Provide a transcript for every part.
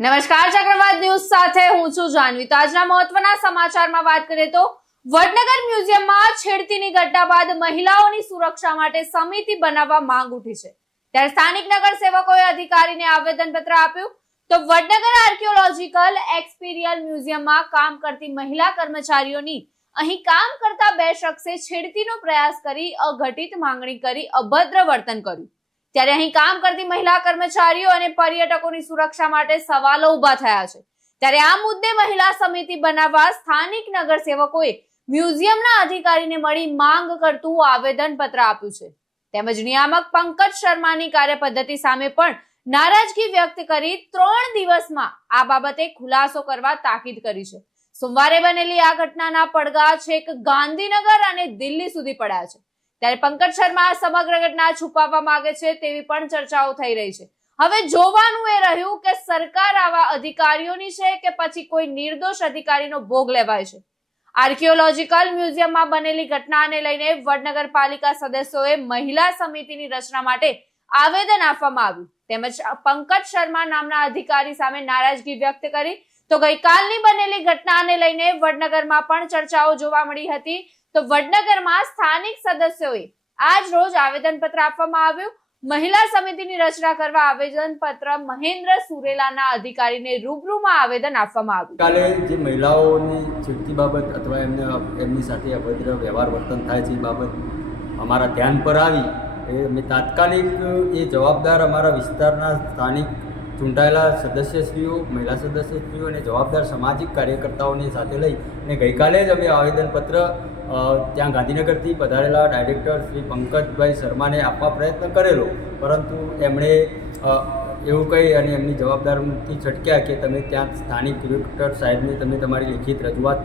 નમસ્કાર, ચક્રવાત ન્યૂઝ સાથે હું છું જાનવી. તો આજના મહત્વના સમાચારમાં વાત કરીએ તો વડનગર મ્યુઝિયમમાં છેડતીની ઘટના બાદ મહિલાઓની સુરક્ષા માટે સમિતિ બનાવવા માંગ ઉઠી છે. ત્યારે સ્થાનિક નગર સેવકોએ અધિકારીને આવેદનપત્ર આપ્યું. તો વડનગર આર્કિયોલોજીકલ એક્સપિરિયલ મ્યુઝિયમમાં કામ કરતી મહિલા કર્મચારીઓની અહીં કામ કરતા બે શખ્સે છેડતીનો પ્રયાસ કરી અઘટિત માંગણી કરી અભદ્ર વર્તન કર્યું. ત્યારે અહીં કામ કરતી મહિલા કર્મચારીઓ અને પર્યટકોની સુરક્ષા માટે સવાલો ઊભા થયા છે. ત્યારે આ મુદ્દે મહિલા સમિતિ બનાવવા સ્થાનિક નગરસેવકોએ મ્યુઝિયમના અધિકારીને મળી માંગ કરતું આવેદન પત્ર આપ્યું છે. તેમજ નિયામક પંકજ શર્માની કાર્યપદ્ધતિ સામે પણ નારાજગી વ્યક્ત કરી ત્રણ દિવસમાં આ બાબતે ખુલાસો કરવા તાકીદ કરી છે. સોમવારે બનેલી આ ઘટનાના પડઘા છેક ગાંધીનગર અને દિલ્હી સુધી પડ્યા છે. ત્યારે પંકજ શર્મા આ સમગ્ર ઘટના છુપાવવા માંગે છે તેવી પણ ચર્ચાઓ થઈ રહી છે. હવે જોવાનું એ રહ્યું કે સરકાર આવા અધિકારીઓની છે કે પછી કોઈ નિર્દોષ અધિકારીનો ભોગ લેવાય છે? આર્કિયોલોજીકલ મ્યુઝિયમમાં બનેલી ઘટનાને લઈને વડનગર પાલિકા સદસ્યોએ મહિલા સમિતિની રચના માટે આવેદન આપવામાં આવ્યું. તેમજ પંકજ શર્મા નામના અધિકારી સામે નારાજગી વ્યક્ત કરી. તો ગઈકાલની બનેલી ઘટનાને લઈને વડનગરમાં પણ ચર્ચાઓ જોવા મળી હતી. તો વડનગરમાં સ્થાનિક સદસ્યોએ આજ રોજ આવેદનપત્ર આપવામાં આવ્યું. મહિલા સમિતિની રચના કરવા આવેદનપત્ર મહેન્દ્ર સુરેલાના અધિકારીને રૂબરૂમાં આવેદન આપવામાં આવ્યું. કાલે જે મહિલાઓની છેડતી બાબત અથવા એમને એમની સાથે અભદ્ર વ્યવહાર વર્તન થાય છે એ બાબત અમારા ધ્યાન પર આવી. એ અમે તાત્કાલિક એ જવાબદાર અમારા વિસ્તારના સ્થાનિક ચૂંટાયેલા સદસ્યશ્રીઓ, મહિલા સદસ્યશ્રીઓ અને જવાબદાર સામાજિક કાર્યકર્તાઓને સાથે લઈ અને ગઈકાલે જ અમે આવેદનપત્ર ત્યાં ગાંધીનગરથી પધારેલા ડાયરેક્ટર શ્રી પંકજભાઈ શર્માને આપવા પ્રયત્ન કરેલો. પરંતુ એમણે એવું કહી અને એમની જવાબદારીથી છટક્યા કે તમે ત્યાં સ્થાનિક ડિરેક્ટર સાહેબને તમે તમારી લેખિત રજૂઆત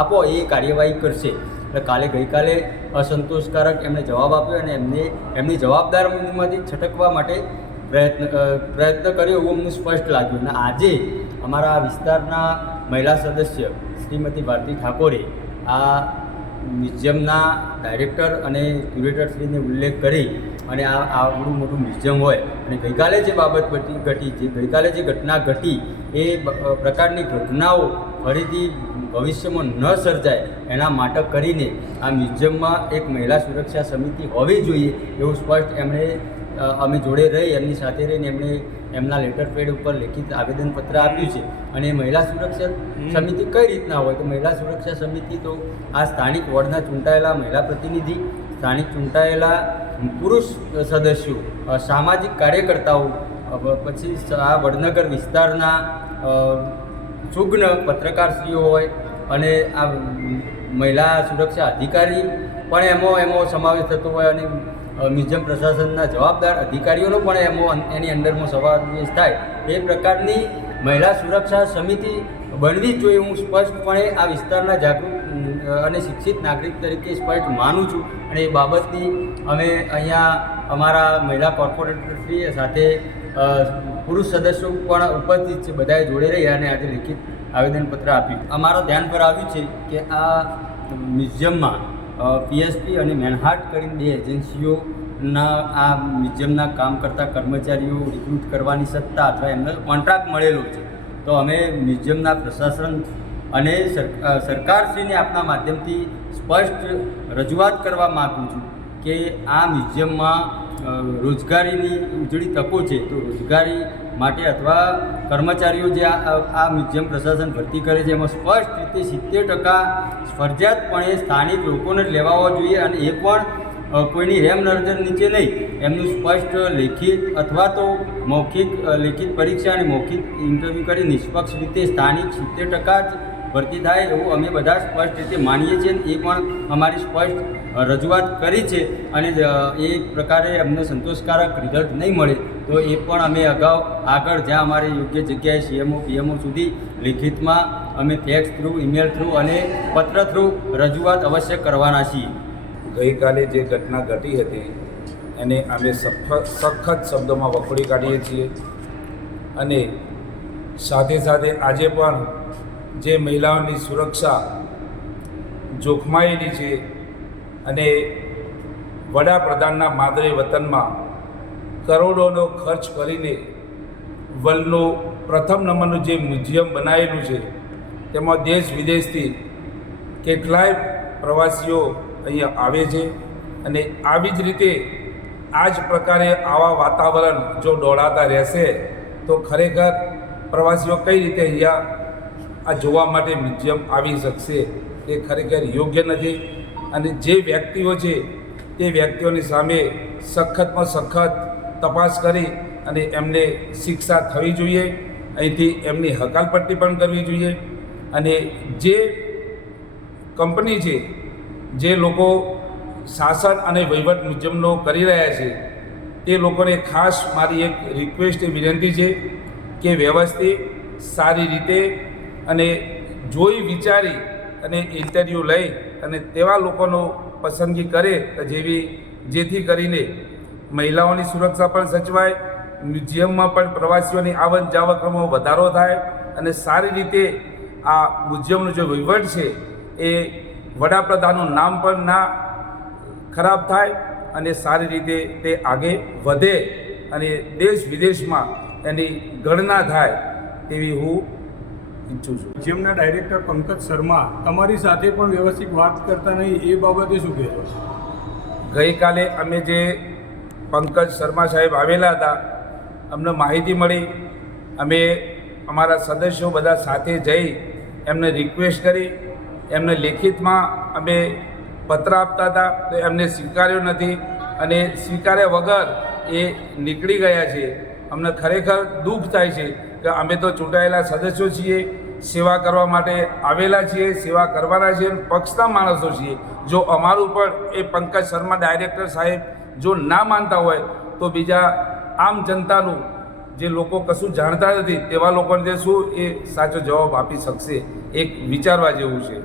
આપો, એ કાર્યવાહી કરશે. એટલે કાલે ગઈકાલે અસંતોષકારક એમણે જવાબ આપ્યો અને એમને, એમની જવાબદારીમાંથી છટકવા માટે પ્રયત્ન પ્રયત્ન કર્યો એવું અમને સ્પષ્ટ લાગ્યું. અને આજે અમારા વિસ્તારના મહિલા સદસ્ય શ્રીમતી ભારતી ઠાકોરે આ મ્યુઝિયમના ડાયરેક્ટર અને ક્યુરેટરશ્રીને ઉલ્લેખ કરી અને આ આવડું મોટું મ્યુઝિયમ હોય. અને ગઈકાલે જે બાબત ઘટી, જે ગઈકાલે જે ઘટના ઘટી, એ પ્રકારની ઘટનાઓ ફરીથી ભવિષ્યમાં ન સર્જાય એના માટે કરીને આ મ્યુઝિયમમાં એક મહિલા સુરક્ષા સમિતિ હોવી જોઈએ એવું સ્પષ્ટ એમણે અમે જોડે રહી, એમની સાથે રહીને એમણે એમના લેટર પેડ ઉપર લેખિત આવેદનપત્ર આપ્યું છે. અને મહિલા સુરક્ષા સમિતિ કઈ રીતના હોય? તો મહિલા સુરક્ષા સમિતિ તો આ સ્થાનિક વોર્ડના ચૂંટાયેલા મહિલા પ્રતિનિધિ સ્થાનિક ચૂંટાયેલા પુરુષ સદસ્યો સામાજિક કાર્યકર્તાઓ પછી આ વડનગર વિસ્તારના સુગ્ન પત્રકારશ્રીઓ હોય અને આ મહિલા સુરક્ષા અધિકારી પણ એમાં એમાં સમાવેશ થતો હોય અને મ્યુઝિયમ પ્રશાસનના જવાબદાર અધિકારીઓનો પણ એમાં એની અંદરમાં સમાવેશ થાય. એ પ્રકારની મહિલા સુરક્ષા સમિતિ બનવી જ જોઈએ હું સ્પષ્ટપણે આ વિસ્તારના જાગૃત અને શિક્ષિત નાગરિક તરીકે સ્પષ્ટ માનું છું. અને એ બાબતની અમે અહીંયા અમારા મહિલા કોર્પોરેટરશ્રી સાથે પુરુષ સદસ્યો પણ ઉપસ્થિત છે, બધાએ જોડે રહ્યા અને આજે લિખિત આવેદનપત્ર આપ્યું. અમારા ધ્યાન પર આવ્યું છે કે આ મ્યુઝિયમમાં પીએસપી અને મેનહાટ કરીને બે એજન્સીઓના આ મ્યુઝિયમના કામ કરતા કર્મચારીઓ રિક્રુટ કરવાની સત્તા અથવા એમને કોન્ટ્રાક્ટ મળેલો છે. તો અમે મ્યુઝિયમના પ્રશાસન અને સરકારશ્રીને આપના માધ્યમથી સ્પષ્ટ રજૂઆત કરવા માગું છું કે આ મ્યુઝિયમમાં રોજગારીની ઉજળી તકો છે, તો રોજગારી માટે અથવા કર્મચારીઓ જે આ મ્યુઝિયમ પ્રશાસન ભરતી કરે છે, એમાં સ્પષ્ટ રીતે સિત્તેર ટકા ફરજિયાતપણે સ્થાનિક લોકોને જ લેવા હોવા જોઈએ અને એ પણ કોઈની રેમ નજર નીચે નહીં. એમનું સ્પષ્ટ લેખિત અથવા તો મૌખિક લેખિત પરીક્ષા અને મૌખિક ઇન્ટરવ્યૂ કરી નિષ્પક્ષ રીતે સ્થાનિક સિત્તેર ટકા જ ભરતી થાય એવું અમે બધા સ્પષ્ટ રીતે માનીએ છીએ એ પણ અમારી સ્પષ્ટ રજૂઆત કરી છે અને એ પ્રકારે અમને સંતોષકારક રિઝલ્ટ નહીં મળે તો એ પણ અમે અગાઉ, આગળ જ્યાં અમારે યોગ્ય જગ્યાએ સીએમઓ પીએમઓ સુધી લિખિતમાં અમે ફેક્સ થ્રુ ઈમેલ થ્રુ અને પત્ર થ્રુ રજૂઆત અવશ્ય કરવાના છીએ. ગઈકાલે જે ઘટના ઘટી હતી, એને અમે સખત શબ્દોમાં વખોડી કાઢીએ છીએ અને સાથે સાથે આજે પણ જે મહિલાઓની સુરક્ષા જોખમાયેલી છે અને વડાપ્રધાનના માદરે વતનમાં કરોડોનો ખર્ચ કરીને વલનો પ્રથમ નંબરનું જે મ્યુઝિયમ બનાવેલું છે, તેમાં દેશ વિદેશથી કેટલાય પ્રવાસીઓ અહીંયા આવે છે અને આવી જ રીતે આ જ પ્રકારે આવા વાતાવરણ જો દોડાતા રહેશે, તો ખરેખર પ્રવાસીઓ કઈ રીતે અહીંયા આ જોવા માટે મ્યુઝિયમ આવી શકશે એ ખરેખર યોગ્ય નથી. અને જે વ્યક્તિઓ છે, તે વ્યક્તિઓની સામે સખતમાં સખત તપાસ કરી અને એમને શિક્ષા થવી જોઈએ. અહીંથી એમની હકાલપટ્ટી પણ કરવી જોઈએ. અને જે કંપની છે, જે લોકો શાસન અને વહીવટ મુજબનો કરી રહ્યા છે, તે લોકોને ખાસ મારી એક રિક્વેસ્ટ વિનંતી છે કે વ્યવસ્થિત, સારી રીતે અને જોઈ વિચારી અને ઇન્ટરવ્યૂ લઈ અને તેવા લોકોનો પસંદગી કરે જેવી, જેથી કરીને મહિલાઓની સુરક્ષા પણ સચવાય, મ્યુઝિયમમાં પણ પ્રવાસીઓની આવક જાવકમાં વધારો થાય અને સારી રીતે આ મ્યુઝિયમનો જે વહીવટ છે એ વડાપ્રધાનનું નામ પણ ના ખરાબ થાય અને સારી રીતે તે આગે વધે અને દેશ વિદેશમાં એની ગણના થાય તેવી હું ઈચ્છું છું. જેમના ડાયરેક્ટર પંકજ શર્મા તમારી સાથે પણ વ્યવસ્થિત વાત કરતા નહીં, એ બાબતે શું કહેશો? ગઈકાલે અમે જે પંકજ શર્મા સાહેબ આવેલા હતા, અમને માહિતી મળી. અમે અમારા સદસ્યો બધા સાથે જઈ એમને રિક્વેસ્ટ કરી. એમને લેખિતમાં અમે પત્ર આપતા હતા, તો એમને સ્વીકાર્યો નથી અને સ્વીકાર્યા વગર એ નીકળી ગયા છે. અમને ખરેખર દુઃખ થાય છે કે અમે તો ચૂંટાયેલા સદસ્યો છીએ, સેવા કરવા માટે આવેલા છીએ, સેવા કરવાના છીએ, પક્ષના માણસો છીએ. જો અમારું પણ એ પંકજ શર્મા ડાયરેક્ટર સાહેબ જો ના માનતા હોય, તો બીજા આમ જનતાનું જે લોકો કશું જાણતા નથી, તેવા લોકોને શું એ સાચો જવાબ આપી શકશે? એક વિચારવા જેવું છે.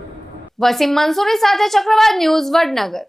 વસીમ મંસૂરી સાથે ચક્રવાત ન્યૂઝ વડનગર.